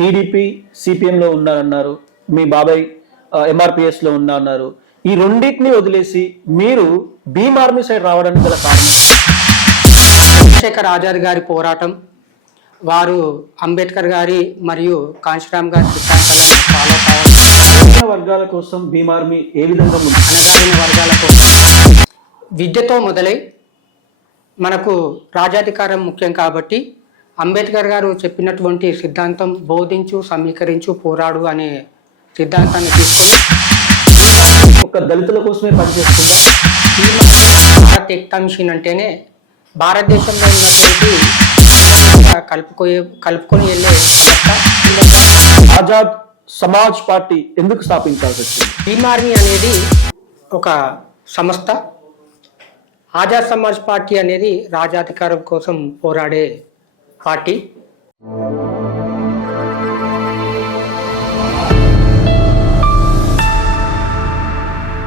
TDP సిపిఎంలో ఉన్నారన్నారు, మీ బాబాయ్ ఎంఆర్పిఎస్లో ఉన్నారు. ఈ రెండింటిని వదిలేసి మీరు భీమ్ ఆర్మీ సైడ్ రావడానికి గల కారణం? చంద్రశేఖర్ ఆజాద్ గారి పోరాటం, వారు అంబేద్కర్ గారి మరియు కాంశీరామ్ గారి సిద్ధాంతాలను ఫాలో కావడం, వర్గాల కోసం భీమ్ ఆర్మీ ఏ విధంగా ఉంది? అణగారిన వర్గాల కోసం విద్యతో మొదలై మనకు రాజాధికారం ముఖ్యం కాబట్టి అంబేద్కర్ గారు చెప్పినటువంటి సిద్ధాంతం బోధించు, సమీకరించు, పోరాడు అనే సిద్ధాంతాన్ని తీసుకొని ఒక దళితుల కోసమే పనిచేస్తుందా? భారత్ ఏక్తా మిషన్ అంటేనే భారతదేశంలో ఉన్నటువంటి కలుపుకొని వెళ్ళే ఆజాద్ సమాజ్ పార్టీ ఎందుకు స్థాపించాల్సి వచ్చింది? భీమ్ ఆర్మీ అనేది ఒక సంస్థ, ఆజాద్ సమాజ్ పార్టీ అనేది రాజాధికారం కోసం పోరాడే పార్టీ.